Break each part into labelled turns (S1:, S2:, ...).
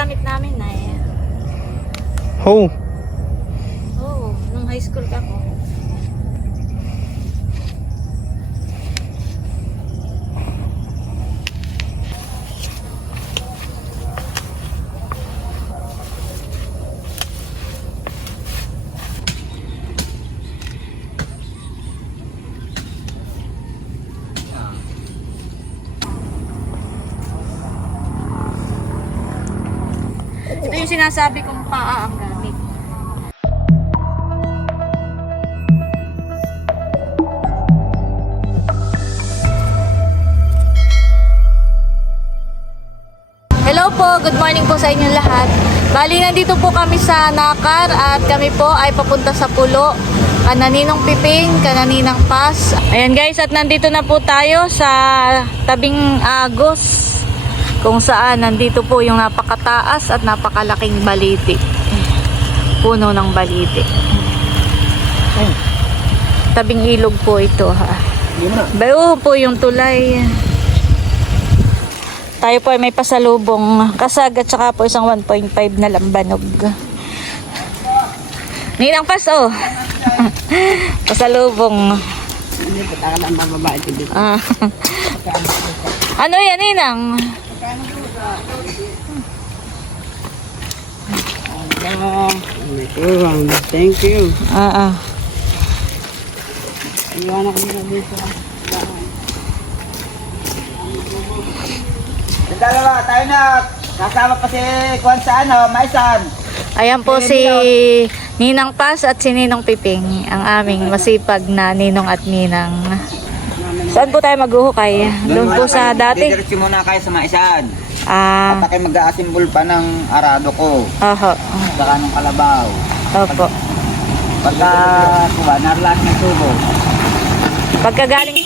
S1: gamit namin na eh.
S2: Oh,
S1: Oo, nung high school ako. Ito yung sinasabi kong paa ang gamit. Hello po, good morning po sa inyong lahat. Bali, nandito po kami sa Nakar at kami po ay papunta sa Pulo. Kananinong Piping, Kananinang Pas. Ayan guys, at nandito na po tayo sa tabing Agos. Kung saan nandito po yung napakataas at napakalaking baliti. Puno ng baliti. Tabing ilog po ito ha. Bayo po yung tulay. Tayo po ay may pasalubong kasag at saka po isang 1.5 na lambanog. Ninang pas oh. pasalubong. Ah. ano yan ninang?
S3: Thank you.
S1: Ah, ah.
S3: Iwan ako nila dito.
S4: Dalawa, tayo na. Kasama pa si Kwan sa ano, Maisan.
S1: Ayan po si Ninang Pas at si Ninong Piping, ang aming masipag na Ninong at Ninang. Saan po tayo maghuhukay? Doon po sa dati.
S4: Didiretso muna kayo sa Maisan.
S1: Ah,
S4: At kayo mag-aasimbol pa ng arado ko.
S1: oho.
S4: Saka ng kalabaw.
S1: Opo.
S4: Pagka, kuha, narlas ng tubo.
S1: Pagkagaling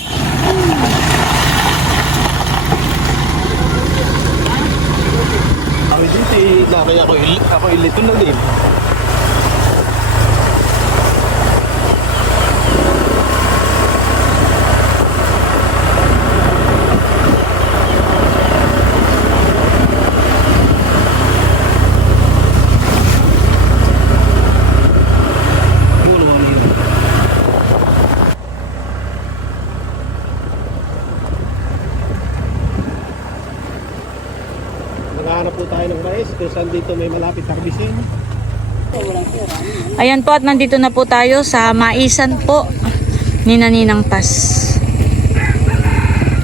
S2: ako dito eh. Nakaya ako, ako ilito na din. Po tayo ng mais kung saan dito may malapit harbisin.
S1: Ayan po at nandito na po tayo sa Maisan po ni Naninang Pas.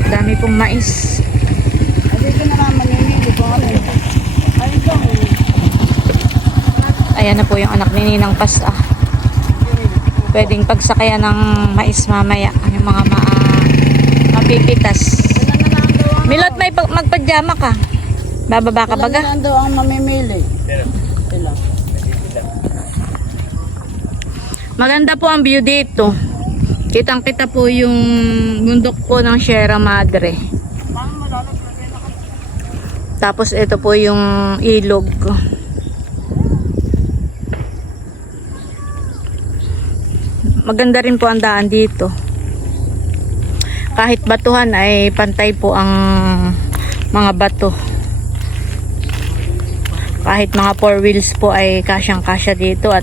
S1: Dami pong mais.
S3: Ay, ito.
S1: Ayan na po yung anak ni Ninang Pas ah. Pwedeng pagsakayan ng mais mamaya. Yung mga ma mapipitas. Milot may pag- magpadyama ka. Bababa ka baga?
S3: Ilan daw ang mamimili? Sila.
S1: Maganda po ang view dito. Kitang kita po yung bundok po ng Sierra Madre. Tapos ito po yung ilog. Maganda rin po ang daan dito. Kahit batuhan ay pantay po ang mga bato. Kahit mga four wheels po ay kasyang kasya dito at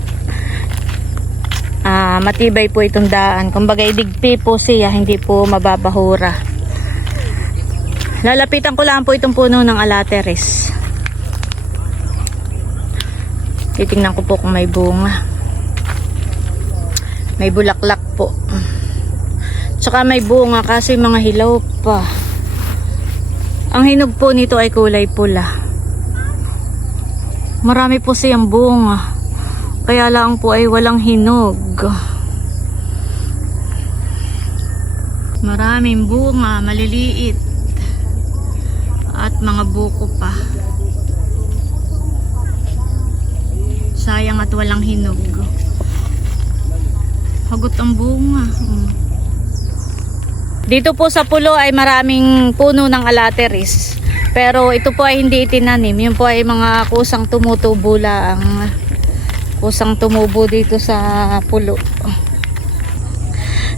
S1: Ah, matibay po itong daan. Kumbaga idigpi po siya, hindi po mababahura. Lalapitan ko lang po itong puno ng alateres. Titingnan ko po kung may bunga. May bulaklak po. Tsaka may bunga kasi mga hilaw pa. Ang hinog po nito ay kulay pula. Marami po siyang bunga. Kaya lang po ay walang hinog. Maraming bunga, maliliit. At mga buko pa. Sayang at walang hinog. Hagot ang bunga. Mm. Dito po sa pulo ay maraming puno ng alateris. Pero ito po ay hindi itinanim. Yun po ay mga kusang tumutubo lang kusang tumubo dito sa pulo.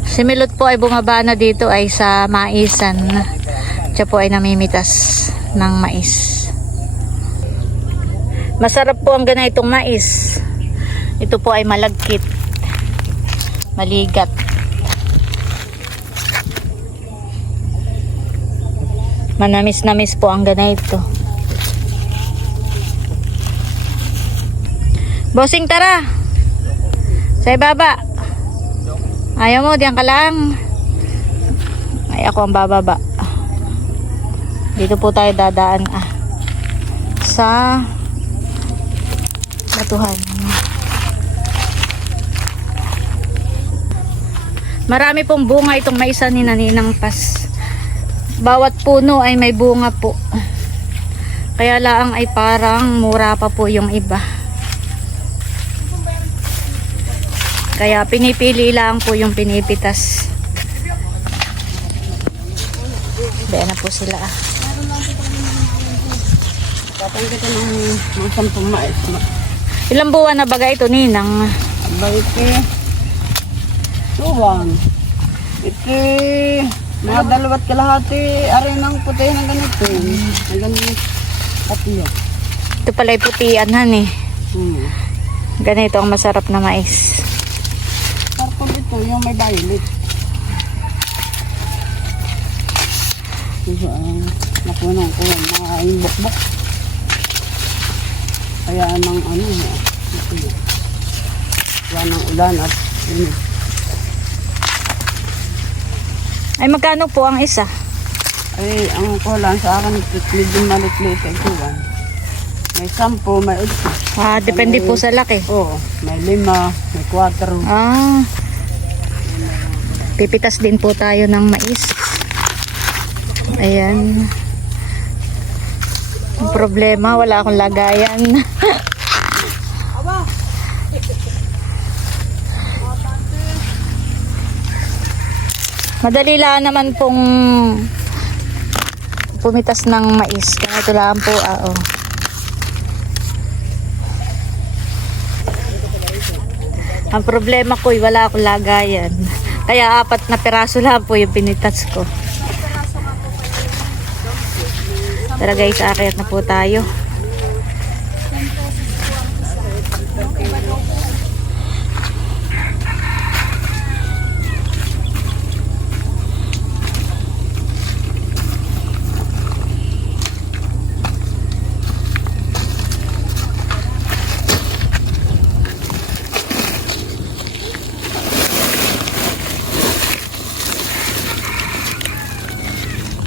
S1: Si Milot po ay bumaba na dito ay sa maisan. Siya po ay namimitas ng mais. Masarap po ang ganitong mais. Ito po ay malagkit. Maligat. Manamis-namis po ang ganito. Bossing tara. Sa ibaba. Ayaw mo, diyan ka lang. Ay, ako ang bababa. Dito po tayo dadaan ah. Sa batuhan. Marami pong bunga itong maisa ni Naninang Pas. Bawat puno ay may bunga po. Kaya laang ay parang mura pa po yung iba. Kaya pinipili lang po yung pinipitas. Bayan na po sila.
S3: Tatay kita ng mga sampung mais.
S1: Ilang buwan na baga ito, Ninang?
S3: Abay iti. Suwang. Iti. Mga dalawat kalahati. Aray ng puti ng ganito. Ang ganito. Tatlo.
S1: Ito pala yung putian, han eh.
S3: Hmm.
S1: Ganito ang masarap na mais.
S3: Purple ito. Yung may violet. Ito ang napunan ko. Mga imbok-bok. Kaya nang ano. ito. Wala ng ulan at yun.
S1: Ay, magkano po ang isa?
S3: Ay, ang kulang sa akin, medyo malit-lit ang kuwan. May sampo, may utso.
S1: Ah, depende po sa laki.
S3: Oo, may lima, may kwatro.
S1: Ah. Pipitas din po tayo ng mais. Ayan. Ang problema, wala akong lagayan. Madali lang naman pong pumitas ng mais. Ganito lang po, ah, oh. Ang problema ko, wala akong lagayan. Kaya apat na piraso lang po yung pinitas ko. Tara guys, aakyat na po tayo.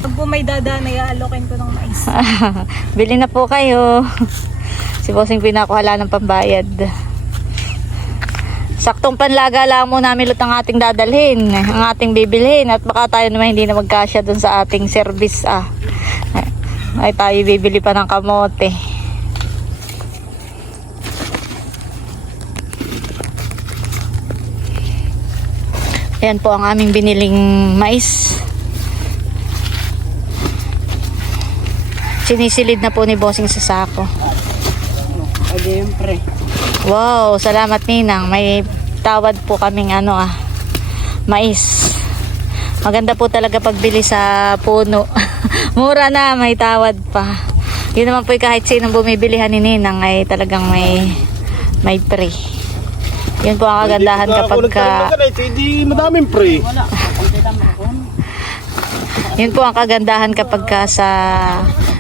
S5: Pag po may dadaan, i-allokin ko ng mais.
S1: Bili na po kayo. Si Bossing pinakuhala ng pambayad. Saktong panlaga lang mo namin lut ang ating dadalhin, ang ating bibilhin at baka tayo naman hindi na magkasya dun sa ating service ah. Ay tayo bibili pa ng kamote. Ayan po ang aming biniling mais. Sinisilid na po ni Bossing sa sako.
S3: Ay, siyempre.
S1: Wow, salamat Ninang. May tawad po kaming ano ah, mais. Maganda po talaga pagbili sa puno. Mura na, may tawad pa. Yun naman po kahit sinong bumibilihan ni Ninang ay talagang may may pre. Yun po ang kagandahan kapag ka,
S2: Hindi madaming pre.
S1: yun po ang kagandahan kapag ka sa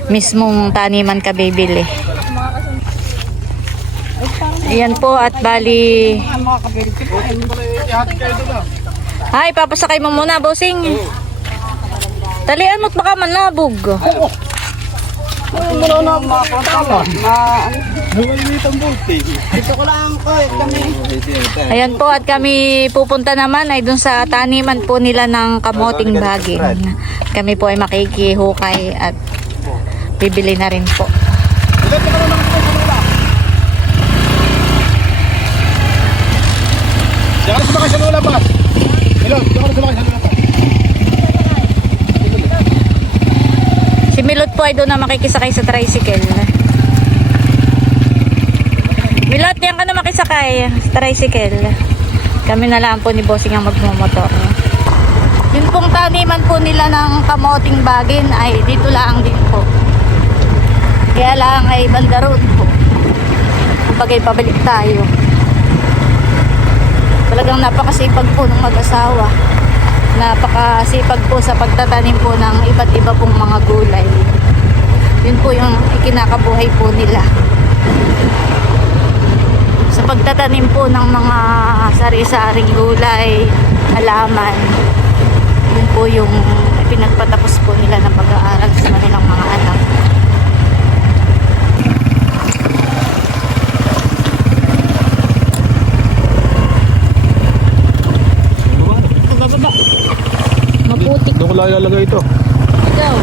S1: mismong taniman ka bibili. Ayan po at bali.
S3: Ay,
S1: papasakay mo muna, bossing. Talian mo't baka manlabog.
S3: muna na mga kontama. Ma, ano,
S2: Huwag ang bulti.
S3: dito ko lang ko. Kami.
S1: Ayan po at kami pupunta naman ay dun sa taniman po nila ng kamoting baging. Kami po ay makikihukay at bibili na rin po.
S2: Na sumakay sa lula pa. Hello, diyan ka na sumakay sa.
S1: Si Milot po ay doon na makikisakay sa tricycle. Milot, yan ka na makisakay sa tricycle. Kami na lang po ni Bossing ang magmumotor. Yung pong taniman po nila ng kamoting bagin ay dito lang din po. Kaya lang ay banda po. bagay pabalik tayo. Talagang napakasipag po ng mag-asawa. Napakasipag po sa pagtatanim po ng iba't iba pong mga gulay. Yun po yung ikinakabuhay po nila. Sa pagtatanim po ng mga sari-saring gulay, halaman, yun po yung pinagpatapos po nila ng pag-aaral sa kanilang mga anak.
S2: Lang ilalagay ito.
S1: daw.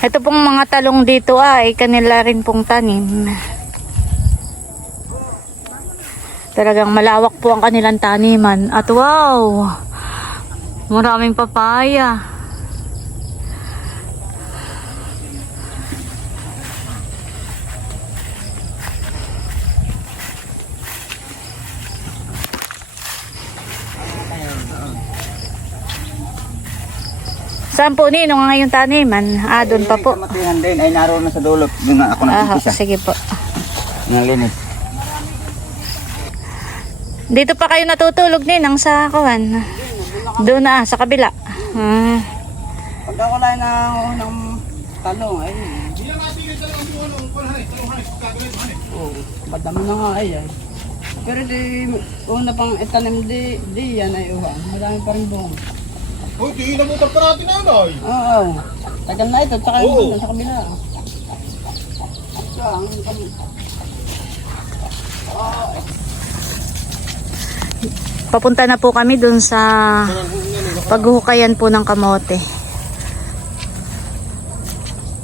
S1: Ito pong mga talong dito ay kanila rin pong tanim. Talagang malawak po ang kanilang taniman. At wow! Maraming papaya. Saan po ninong ang ngayong taniman? Ah, doon pa po.
S4: Kamatihan din ay naroon na sa dulo. Doon nga ako
S1: Ah,
S4: nag-umpisa.
S1: sige po.
S4: Ng linis.
S1: Dito pa kayo natutulog ninang sa kawan. Doon na, sa kabila. Ah.
S3: Pag ako lang ng, ng talong, ay. Oo, madami na nga ay ay. Pero di, una pang itanim di, di yan ay uhan. Madami pa rin buong.
S2: Uy, di inabutan pa natin nanay.
S3: Oo, tagal na ito, tsaka yung
S2: Oo.
S3: doon sa kabila. Ito, ang ang-
S1: Papunta na po kami doon sa paghuhukayan po ng kamote.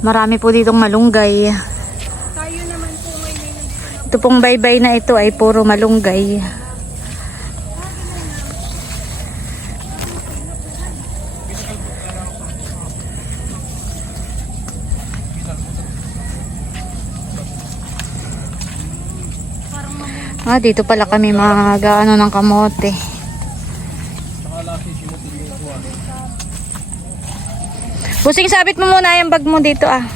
S1: Marami po ditong malunggay.
S5: Tayo naman po ngayon ay nandito
S1: Ito pong baybay na ito ay puro malunggay. Ah, dito pala kami mag-ano ng kamote. Busing, sabit mo muna yung bag mo dito ah.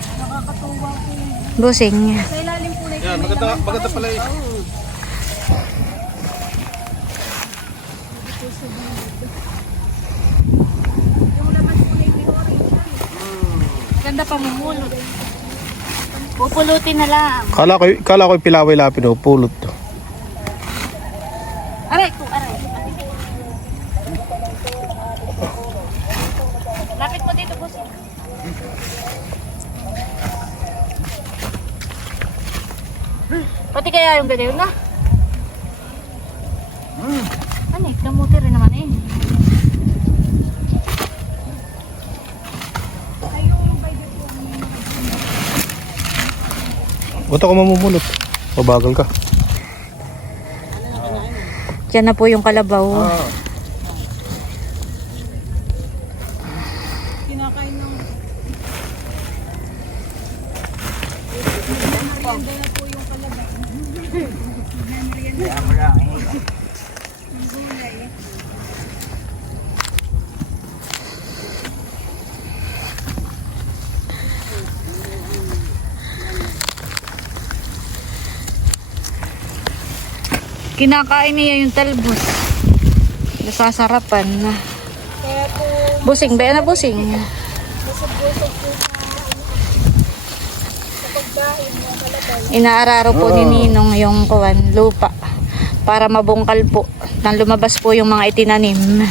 S1: Busing.
S2: Yan, maganda, maganda pala
S5: orange.
S1: Ganda pa mumulot. Pupulutin na lang.
S2: Kala ko, kala ko pilaway lang pinupulot.
S1: Aray ko, aray. Lapit mo dito, boss. Pati kaya yung gano'n na? Ano eh, kamuti rin naman eh.
S2: Ba't ako mamumulot? Mabagal ka.
S1: Diyan na po yung kalabaw.
S5: Kinakain
S1: Kinakain niya yung talbos. Nasasarapan.
S5: Po,
S1: Busing, ba na busing?
S5: po.
S1: Inaararo po ni Ninong yung kuwan, lupa para mabungkal po nang lumabas po yung mga itinanim.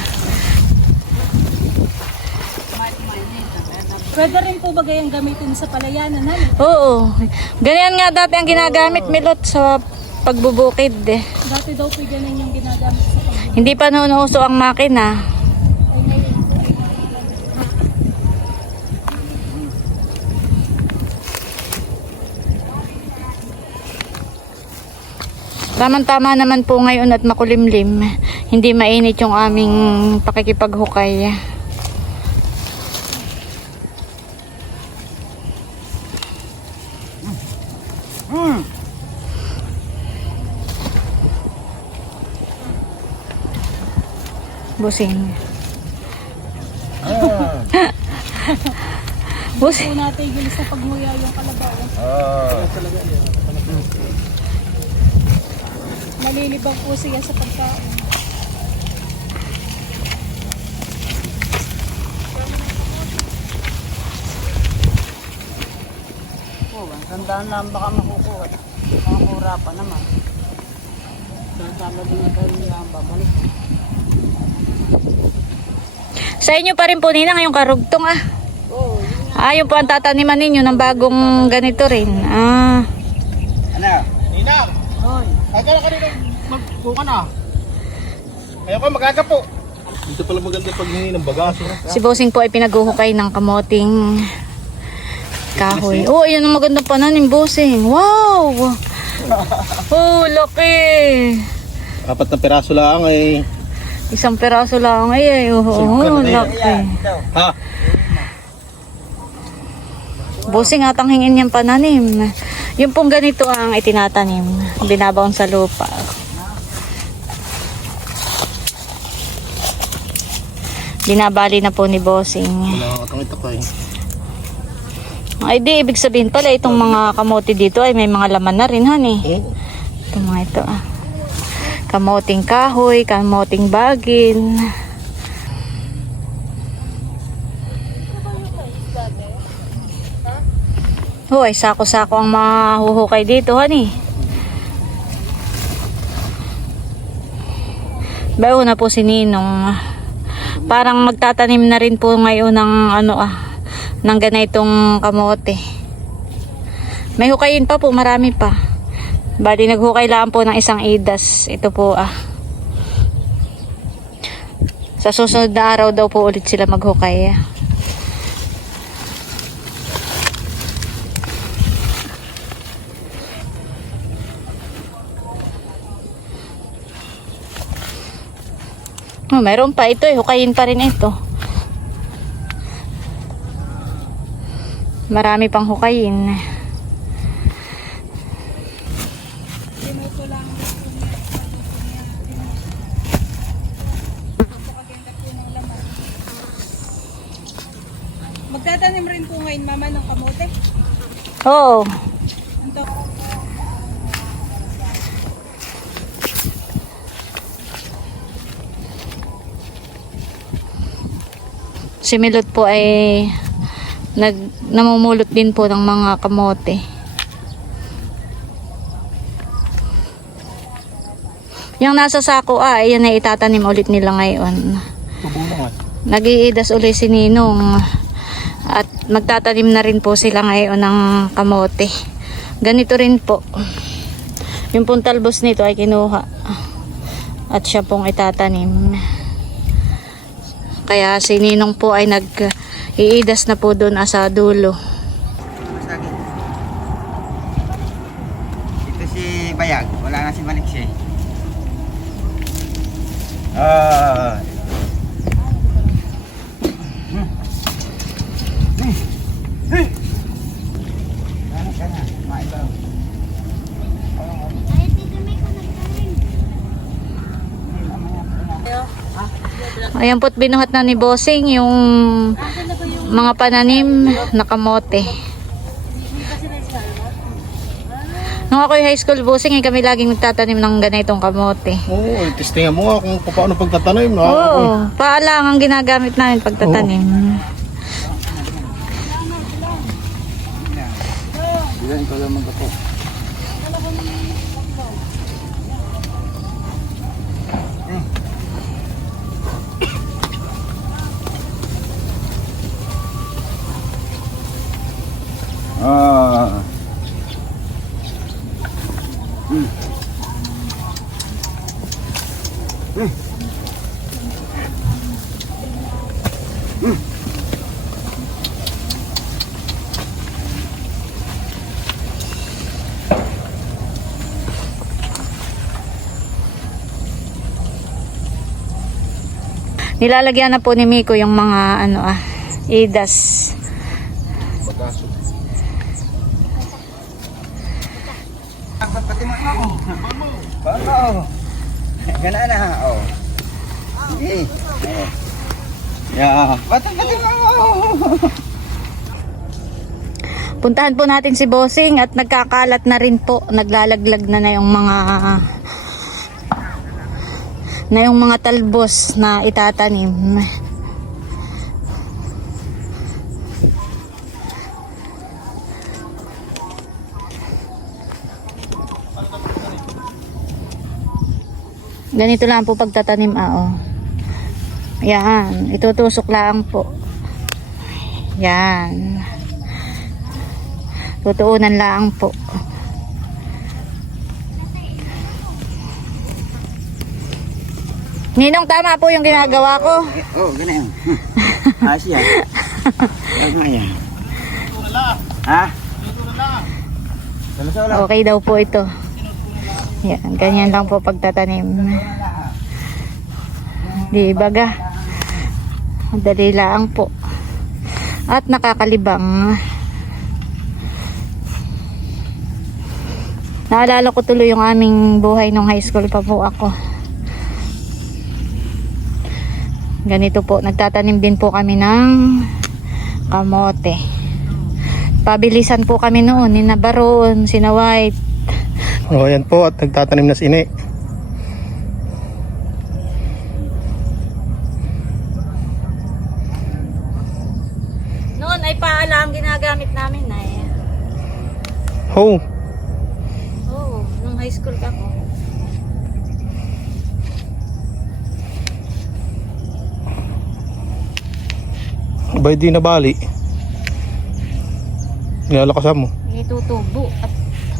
S5: Pwede rin po ba gayang gamitin sa palayanan?
S1: Oo. Ganyan nga dati ang ginagamit milot sa pagbubukid. eh.
S5: Dati daw po ganun yung ginagamit sa pag
S1: Hindi pa noon uso ang makina. Tamang-tama naman po ngayon at makulimlim. Hindi mainit yung aming pakikipaghukay. busing. Ah.
S5: busing. Hindi natin gilis na pagmuya yung kalabaw.
S4: Ah.
S5: Malilibang po siya sa pagkain.
S3: Oh, Tandaan lang baka makukuha. Mga pa naman. Tandaan lang din ang babalik.
S1: Sa inyo pa rin po ninang yung karugtong ah.
S3: Oo, yun.
S1: Ah, yung po ang tataniman ninyo ng bagong ganito rin. Ah.
S4: Ano?
S2: Ninang!
S3: Hoy,
S2: Ay, kaya kanina magbuka na. Ayaw ka magaga po. Dito pala maganda paghingi ng bagaso.
S1: Si Bossing po ay pinaghuhukay ng kamoting kahoy. Oh, ayan ang magandang pananim, Bossing. Wow! Oh, laki!
S2: Apat na piraso lang eh.
S1: Isang peraso lang ay ay. Oh, oh, laki.
S2: Ha?
S1: Bossing atang hingin niyang pananim. Yung pong ganito ang itinatanim. Binabaon sa lupa. Binabali na po ni Bossing.
S2: Wala ka ito eh.
S1: Ay di, ibig sabihin pala itong mga kamote dito ay may mga laman na rin, honey.
S2: Oo.
S1: Ito mga ito ah. Kamoting kahoy, kamoting bagin. Hoy, sako-sako ang mahuhukay dito, honey. Bayo na po si Ninong. Parang magtatanim na rin po ngayon ng ano ah, ng ganitong kamote. May hukayin pa po, marami pa. Bali, naghukay lang po ng isang idas. Ito po ah. Sa susunod na araw daw po ulit sila maghukay. ah. Oh, meron pa ito eh. Hukayin pa rin ito. Marami pang hukayin.
S5: Tinuto lang po niya. Napakaganda po ng laman. Magtatanim rin po ngayon mama ng kamote.
S1: Oo.
S5: Anto.
S1: Si Milot po ay nag namumulot din po ng mga kamote. Yung nasa sako ah, yan ay itatanim ulit nila ngayon. Nag-iidas ulit si Ninong at magtatanim na rin po sila ngayon ng kamote. Ganito rin po. Yung pong talbos nito ay kinuha at siya pong itatanim. Kaya si Ninong po ay nag-iidas na po doon ah, sa dulo.
S4: Ito si Bayag. Wala na si Maliksi. Ah. Ano
S1: Ayan po't binuhat na ni Bossing yung mga pananim na kamote. Nung ako'y high school bossing, eh, kami laging nagtatanim ng ganitong kamote.
S2: Oo, eh, testingan mo nga kung paano pagtatanim.
S1: Oo, paalang ang ginagamit namin pagtatanim.
S4: Ilan ko lang magkapo.
S1: Nilalagyan na po ni Miko yung mga ano ah, idas.
S4: Pati mo ako. Oo. Gana na. Oh. Sige. Oh. Yeah.
S1: Puntahan po natin si Bossing at nagkakalat na rin po. Naglalaglag na na yung mga na yung mga talbos na itatanim. Ganito lang po pagtatanim ah, oh. Yan, itutusok lang po. Yan. Tutuunan lang po. Ninong, tama po yung ginagawa ko.
S4: Oo, oh, ganun. Ayos yan. Ayos nga yan. Ha?
S1: Okay daw po ito. Yan, ganyan lang po pagtatanim. Di baga. Madali lang po. At nakakalibang. Naalala ko tuloy yung aming buhay nung high school pa po ako. Ganito po, nagtatanim din po kami ng kamote. Pabilisan po kami noon, ni Nabaron, sina White,
S2: O, Oh, ayan po at nagtatanim na si Ine.
S1: Noon ay paala ang ginagamit namin ay.
S2: Ho!
S1: Oo, nung high school ako.
S2: Abay di na bali. Nilalakasan mo.
S1: Itutubo at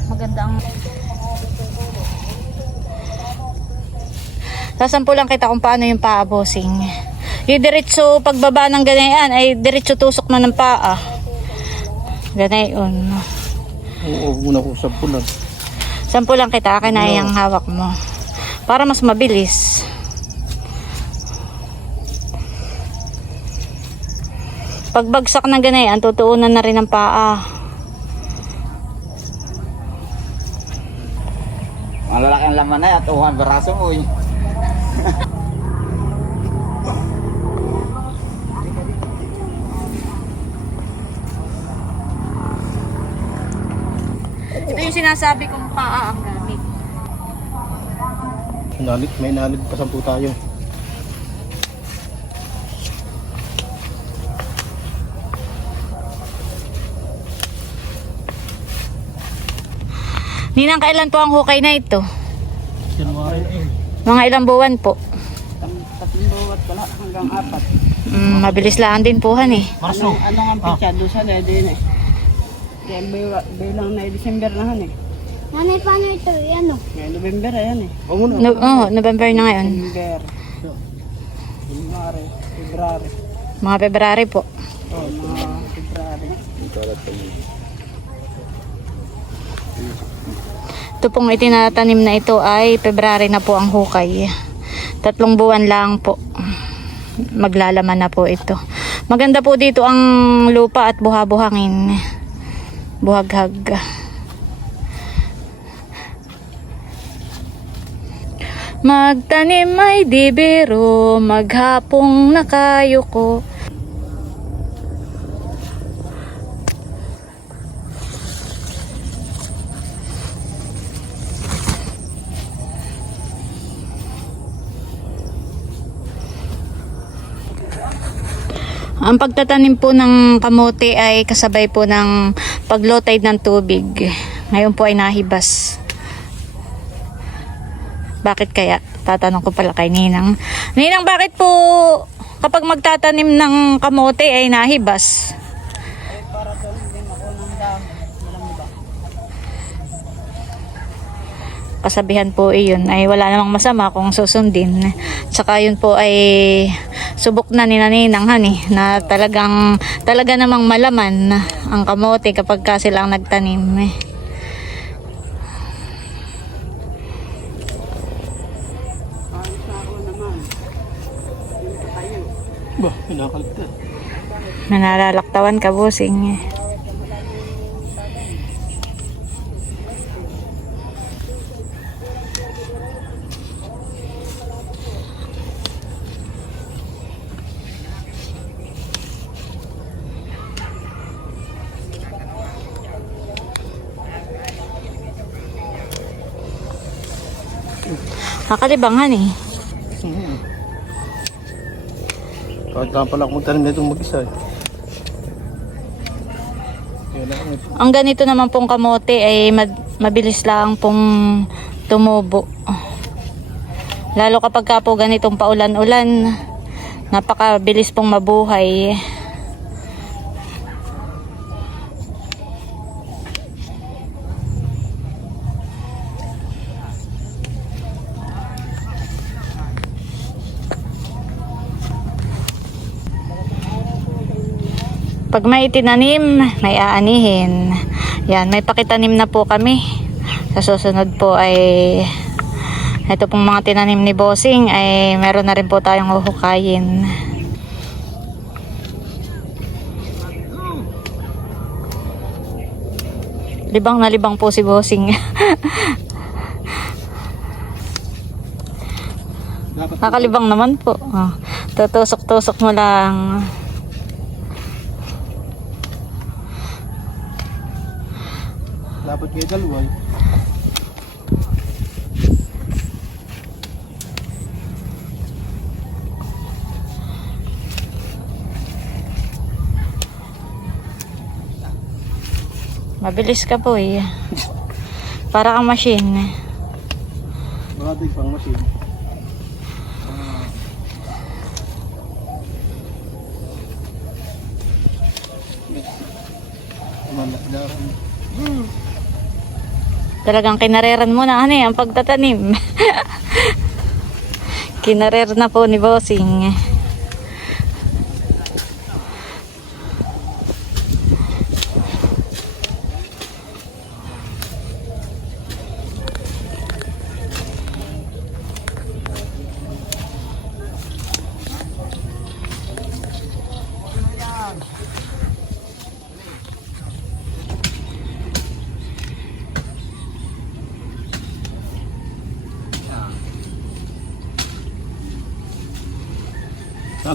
S1: maganda ang... Sasampu lang kita kung paano yung paa bossing. Yung diretso pagbaba ng ganayan ay diretso tusok na ng paa. Ganayon.
S2: Oo, una ko sa pulan.
S1: Sampu lang kita, akin na yung hawak mo. Para mas mabilis. Pagbagsak ng ganayan, tutuunan na rin ang paa.
S4: Malalaki ang laman na yan. Tuhan baraso mo eh.
S1: Ito yung sinasabi kong paa ang gamit.
S2: Nalig, may nalig pa po tayo.
S1: Ninang, kailan po ang hukay na ito? Mga ilang buwan po.
S3: Tatlong buwat pala hanggang apat.
S1: Mm, mabilis lang din po han eh.
S2: Marso.
S3: Ano, ano ang pitsa doon sa din eh. Kaya bil- bilang na December na han eh.
S5: Nanay, paano ito? Ano?
S3: Kaya November ayan eh.
S2: Oo muna.
S1: No, oh, November na ngayon.
S3: December. January, February.
S1: Mga February po.
S3: Oh, mga February.
S1: Ito pong itinatanim na ito ay February na po ang hukay. Tatlong buwan lang po. Maglalaman na po ito. Maganda po dito ang lupa at buha-buhangin. Buhaghag. Magtanim ay di biro, maghapong nakayuko. Ang pagtatanim po ng kamote ay kasabay po ng pag-low tide ng tubig. Ngayon po ay nahibas. Bakit kaya? Tatanong ko pala kay Ninang. Ninang, bakit po kapag magtatanim ng kamote ay nahibas? Kasabihan po iyon ay wala namang masama kung susundin. Tsaka yun po ay subok na ni Naninang hani na talagang talaga namang malaman ang kamote kapag ka silang nagtanim. Eh.
S2: Ba, pinakaligtad.
S1: Nanalalaktawan ka busing. Eh. Kakalibangan eh.
S2: Hmm. Kahit ka pala akong tanim na itong mag-isa eh. Lang.
S1: Ang ganito naman pong kamote ay mad- mabilis lang pong tumubo. Lalo kapag ka po ganitong paulan-ulan, napakabilis pong mabuhay. Pag may tinanim, may aanihin. Yan, may pakitanim na po kami. Sa susunod po ay ito pong mga tinanim ni Bossing ay meron na rin po tayong huhukayin. Libang na libang po si Bossing. Nakalibang naman po. Oh, tutusok-tusok mo lang.
S2: Dapat kayo dalawa.
S1: Mabilis ka po eh. Para kang machine.
S2: Yung pang machine.
S1: Talagang kinareran mo na ano eh, ang pagtatanim. Kinarer na po ni Bossing.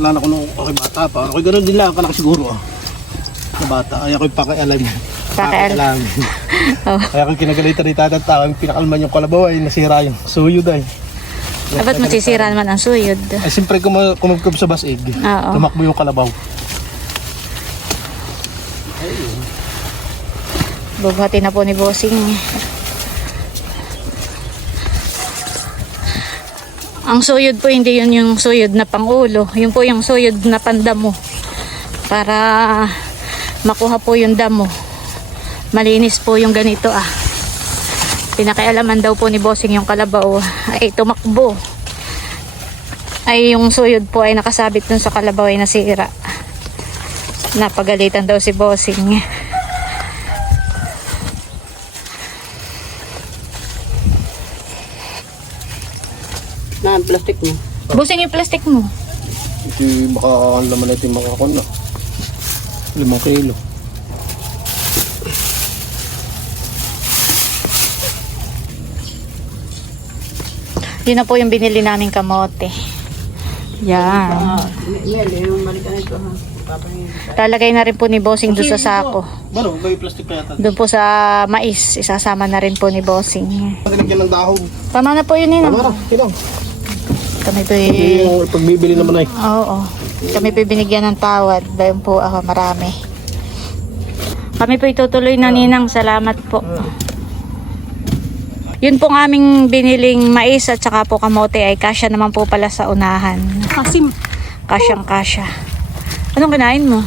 S2: Naalala ko nung ako'y bata pa. Ako'y ganun din lang. Akala ko siguro ah. Na bata. Ay ako'y pakialam.
S1: Pakialam. Oh.
S2: Kaya ako'y kinagalitan ni tatang tao. Ang pinakalman yung kalabaw ay nasira yung suyo dahil.
S1: Dapat masisira naman ang suyod.
S2: Ay siyempre kum kumugkob sa basig.
S1: Oo.
S2: Tumakbo yung kalabaw.
S1: Bubuhati na po ni Bossing. Ang suyod po hindi yun yung suyod na pangulo. Yun po yung suyod na pandamo. Para makuha po yung damo. Malinis po yung ganito ah. Pinakialaman daw po ni Bossing yung kalabaw ay tumakbo. Ay yung suyod po ay nakasabit dun sa kalabaw ay nasira. Napagalitan daw si Bossing.
S3: Plastic mo.
S1: Bossing yung plastic mo.
S2: Hindi baka ang laman na ito yung makakon na. Limang kilo.
S1: Yun na po yung binili naming kamote. Yan.
S3: Ah, ito.
S1: Talagay na rin po ni Bossing doon sa sako.
S2: Ano, may plastic pa yata.
S1: Doon po sa mais, isasama na rin po ni Bossing.
S2: Nilagyan ng dahon.
S1: Tama na po yun yun.
S2: Tama na.
S1: Kami po
S2: Yung pagbibili naman ay.
S1: Oo. Kami po binigyan ng tawad. Bayan po ako marami. Kami po itutuloy na ninang. Salamat po. Yun pong aming biniling mais at saka po kamote ay kasya naman po pala sa unahan.
S3: Kasim.
S1: Kasyang kasya. Anong kinain mo?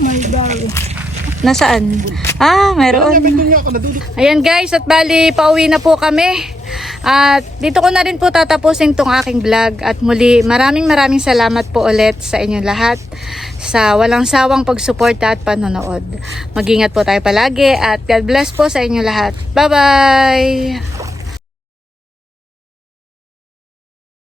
S3: May dali.
S1: Nasaan? Ah,
S2: nadudok.
S1: Ayan guys, at bali pauwi na po kami. At dito ko na rin po tatapusin tong aking vlog. At muli, maraming maraming salamat po ulit sa inyong lahat sa walang sawang pagsuporta at panonood. Mag-ingat po tayo palagi at God bless po sa inyong lahat. Bye-bye!